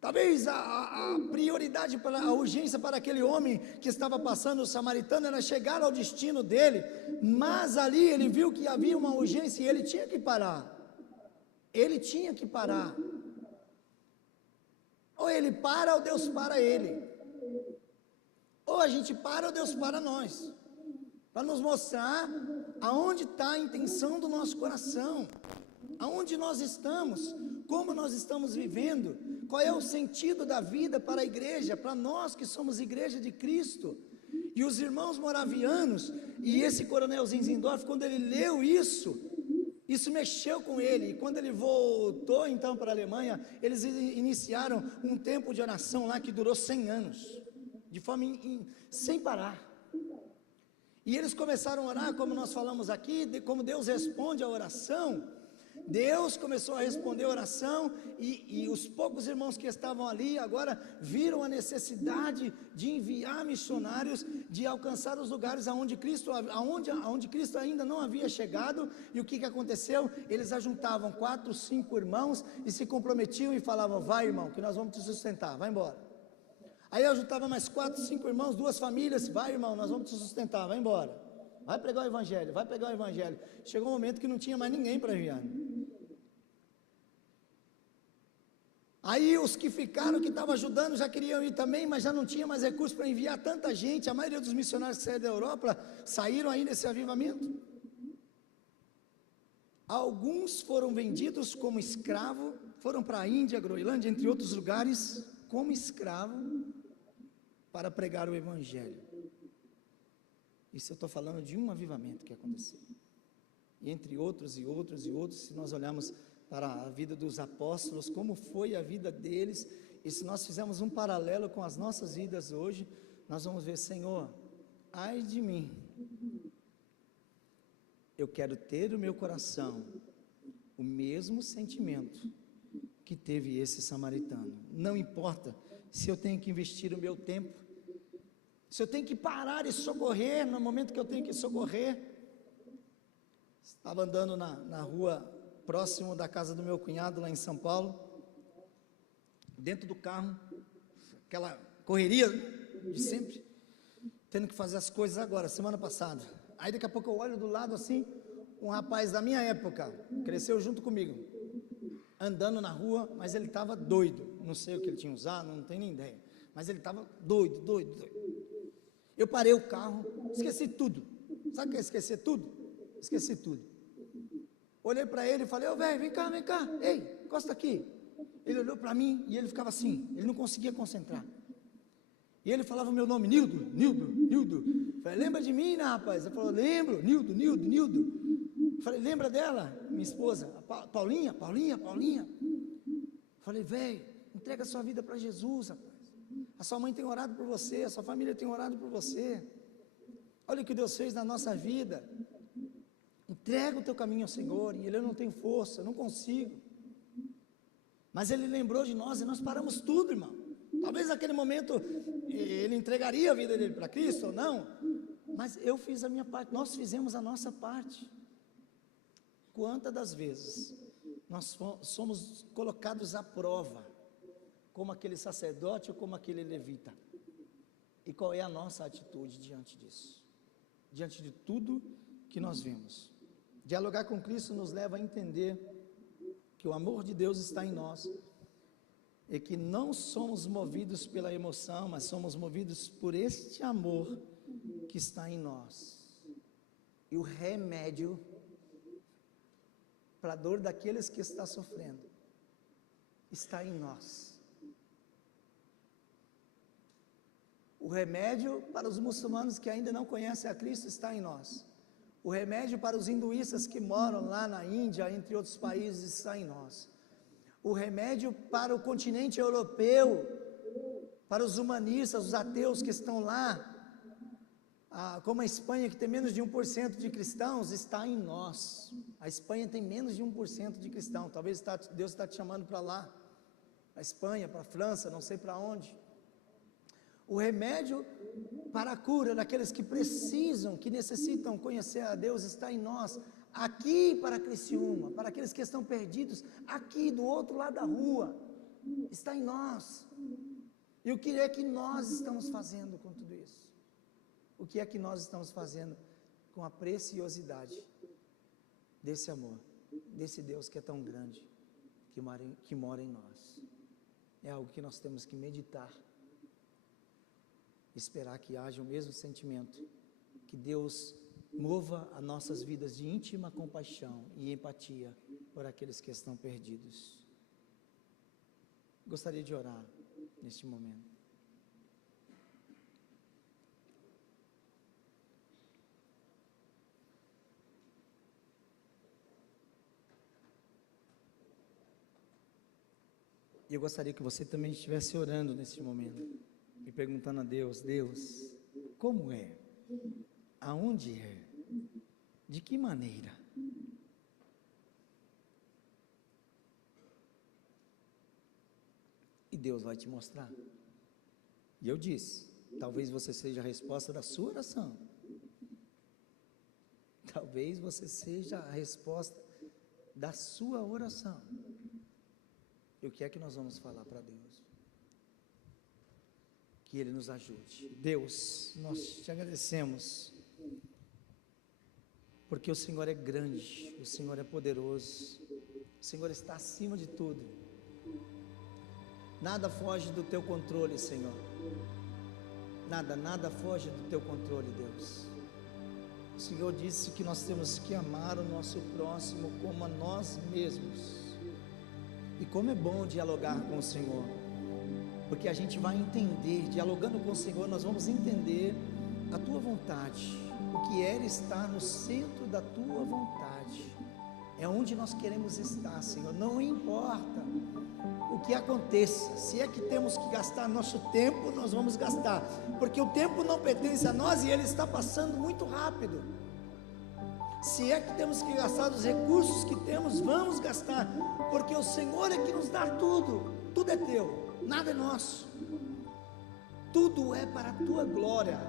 Talvez a prioridade, a urgência para aquele homem que estava passando, o samaritano, era chegar ao destino dele, mas ali ele viu que havia uma urgência e ele tinha que parar. Ele tinha que parar. Ou ele para ou Deus para ele. Ou a gente para ou Deus para nós, para nos mostrar aonde está a intenção do nosso coração, aonde nós estamos, como nós estamos vivendo, qual é o sentido da vida para a igreja, para nós que somos igreja de Cristo. E os irmãos moravianos, e esse coronel Zinzendorf, quando ele leu isso mexeu com ele, e quando ele voltou então para a Alemanha, eles iniciaram um tempo de oração lá que durou 100 anos, de forma sem parar, e eles começaram a orar, como nós falamos aqui, como Deus responde a oração. Deus começou a responder a oração, e os poucos irmãos que estavam ali agora viram a necessidade de enviar missionários, de alcançar os lugares aonde Cristo ainda não havia chegado. E o que aconteceu? Eles ajuntavam 4, 5 irmãos e se comprometiam e falavam: vai, irmão, que nós vamos te sustentar, vai embora. Aí eu juntava mais 4, 5 irmãos, 2 famílias: vai, irmão, nós vamos te sustentar, vai embora, vai pregar o evangelho, vai pregar o evangelho. Chegou um momento que não tinha mais ninguém para enviar. Aí os que ficaram, que estavam ajudando, já queriam ir também, mas já não tinha mais recursos para enviar tanta gente. A maioria dos missionários que saíram da Europa saíram aí nesse avivamento. Alguns foram vendidos como escravo, foram para a Índia, Groenlândia, entre outros lugares, como escravo, para pregar o evangelho. Isso eu estou falando de um avivamento que aconteceu. E entre outros e outros e outros, se nós olharmos para a vida dos apóstolos, como foi a vida deles, e se nós fizermos um paralelo com as nossas vidas hoje, nós vamos ver: Senhor, ai de mim, eu quero ter no meu coração o mesmo sentimento que teve esse samaritano. Não importa se eu tenho que investir o meu tempo, se eu tenho que parar e socorrer no momento que eu tenho que socorrer. Estava andando na rua próximo da casa do meu cunhado, lá em São Paulo, dentro do carro, aquela correria de sempre, tendo que fazer as coisas agora, semana passada. Aí daqui a pouco eu olho do lado assim, um rapaz da minha época, cresceu junto comigo, andando na rua, mas ele estava doido, não sei o que ele tinha usado, não tenho nem ideia, mas ele estava doido. Eu parei o carro, esqueci tudo. Sabe o que é esquecer tudo? Esqueci tudo. Olhei para ele e falei: ô velho, vem cá, ei, encosta aqui. Ele olhou para mim e ele ficava assim, ele não conseguia concentrar. E ele falava o meu nome: Nildo. Falei: lembra de mim, né, rapaz? Ele falou: lembro, Nildo. Falei: lembra dela, minha esposa, a Paulinha. Falei: velho, entrega a sua vida para Jesus, rapaz. A sua mãe tem orado por você, a sua família tem orado por você. Olha o que Deus fez na nossa vida. Entrega o teu caminho ao Senhor. E ele: eu não tenho força, eu não consigo. Mas ele lembrou de nós e nós paramos tudo, irmão. Talvez naquele momento ele entregaria a vida dele para Cristo ou não, mas eu fiz a minha parte, nós fizemos a nossa parte. Quantas das vezes nós somos colocados à prova, como aquele sacerdote ou como aquele levita? E qual é a nossa atitude diante disso? Diante de tudo que nós vemos. Dialogar com Cristo nos leva a entender que o amor de Deus está em nós, e que não somos movidos pela emoção, mas somos movidos por este amor que está em nós. E o remédio para a dor daqueles que estão sofrendo está em nós. O remédio para os muçulmanos que ainda não conhecem a Cristo está em nós. O remédio para os hinduístas que moram lá na Índia, entre outros países, está em nós. O remédio para o continente europeu, para os humanistas, os ateus que estão lá, como a Espanha, que tem menos de 1% de cristãos, está em nós. A Espanha tem menos de 1% de cristãos. Talvez Deus está te chamando para lá, para a Espanha, para a França, não sei para onde. O remédio para a cura daqueles que precisam, que necessitam conhecer a Deus, está em nós. Aqui para Criciúma, para aqueles que estão perdidos, aqui do outro lado da rua, está em nós. E o que é que nós estamos fazendo com tudo isso? O que é que nós estamos fazendo com a preciosidade desse amor, desse Deus que é tão grande, que mora em nós? É algo que nós temos que meditar, esperar que haja o mesmo sentimento, que Deus mova as nossas vidas de íntima compaixão e empatia por aqueles que estão perdidos. Gostaria de orar neste momento. E eu gostaria que você também estivesse orando neste momento, e perguntando a Deus: Deus, como é? Aonde é? De que maneira? E Deus vai te mostrar. E eu disse, talvez você seja a resposta da sua oração. Talvez você seja a resposta da sua oração. E o que é que nós vamos falar para Deus? Que Ele nos ajude. Deus, nós te agradecemos, porque o Senhor é grande, o Senhor é poderoso, o Senhor está acima de tudo. Nada foge do teu controle, Senhor. Nada foge do teu controle, Deus. O Senhor disse que nós temos que amar o nosso próximo como a nós mesmos. E como é bom dialogar com o Senhor, porque a gente vai entender, dialogando com o Senhor, nós vamos entender a tua vontade, o que é estar no centro da tua vontade, é onde nós queremos estar, Senhor. Não importa o que aconteça, se é que temos que gastar nosso tempo, nós vamos gastar, porque o tempo não pertence a nós e ele está passando muito rápido. Se é que temos que gastar os recursos que temos, vamos gastar, porque o Senhor é que nos dá tudo, tudo é teu, nada é nosso, tudo é para a tua glória.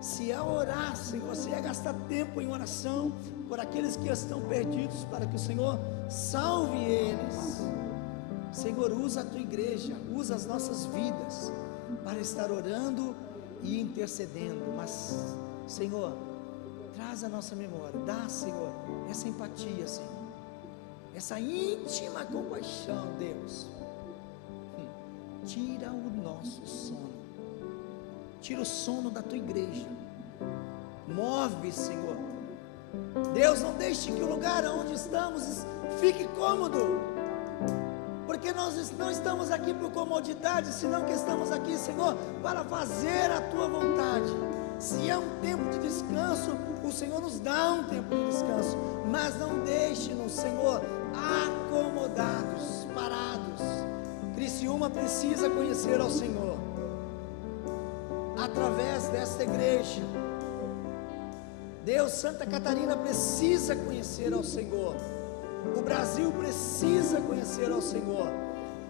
Se é orar, Senhor, se é gastar tempo em oração por aqueles que estão perdidos, para que o Senhor salve eles, Senhor, usa a tua igreja, usa as nossas vidas para estar orando e intercedendo, mas, Senhor, traz a nossa memória, dá, Senhor, essa empatia, Senhor, essa íntima compaixão, Deus. Tira o nosso sono, tira o sono da tua igreja, move, Senhor, Deus, não deixe que o lugar onde estamos fique cômodo, porque nós não estamos aqui por comodidade, senão que estamos aqui, Senhor, para fazer a Tua vontade. Se é um tempo de descanso, o Senhor nos dá um tempo de descanso, mas não deixe-nos, Senhor, acomodados, parados. Criciúma precisa conhecer ao Senhor, através desta igreja. Deus, Santa Catarina precisa conhecer ao Senhor, o Brasil precisa conhecer ao Senhor,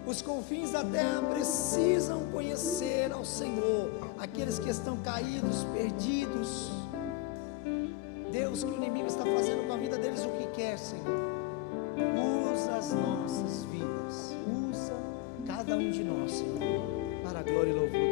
os confins da terra precisam conhecer ao Senhor, aqueles que estão caídos, perdidos. Deus, que o inimigo está fazendo com a vida deles o que quer, Senhor. Usa as nossas vidas, usa cada um de nós, Senhor, para a glória e louvor